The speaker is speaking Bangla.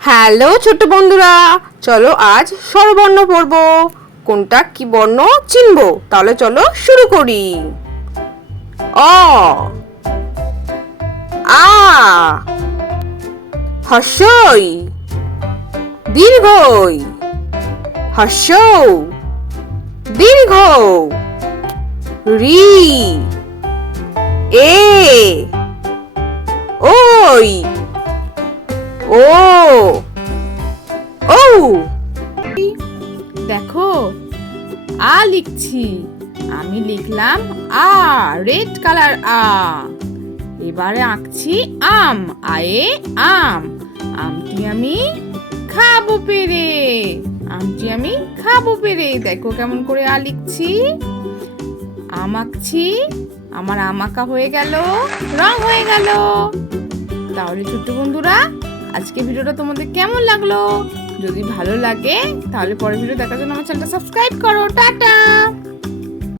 হ্যালো ছোট্ট বন্ধুরা, চলো আজ স্বরবর্ণ পড়ব। কোনটা কি বর্ণ চিনবো? তাহলে চলো শুরু করি। অ, আ, হর্ষই, দীর্ঘই, হর্ষৌ, দীর্ঘ, রি, এ, ওই, ও, ও। দেখো, আ লিখছি। আমি লিখলাম আ, রেড কালার আ। এবারে আঁকছি আম, আয়ে আম। আমটি আমি খাবো পেরে। আমটি আমি খাবো পেরে। দেখো কেমন করে আ লিখছি। আম আঁকছি। আমার আম আঁকা হয়ে গেল, রং হয়ে গেল। তাহলে ছোট্ট বন্ধুরা, আজকে ভিডিওটা তোমাদের কেমন লাগলো? যদি ভালো লাগে তাহলে পরের ভিডিও দেখার জন্য আমার চ্যানেলটা সাবস্ক্রাইব করো। টাটা।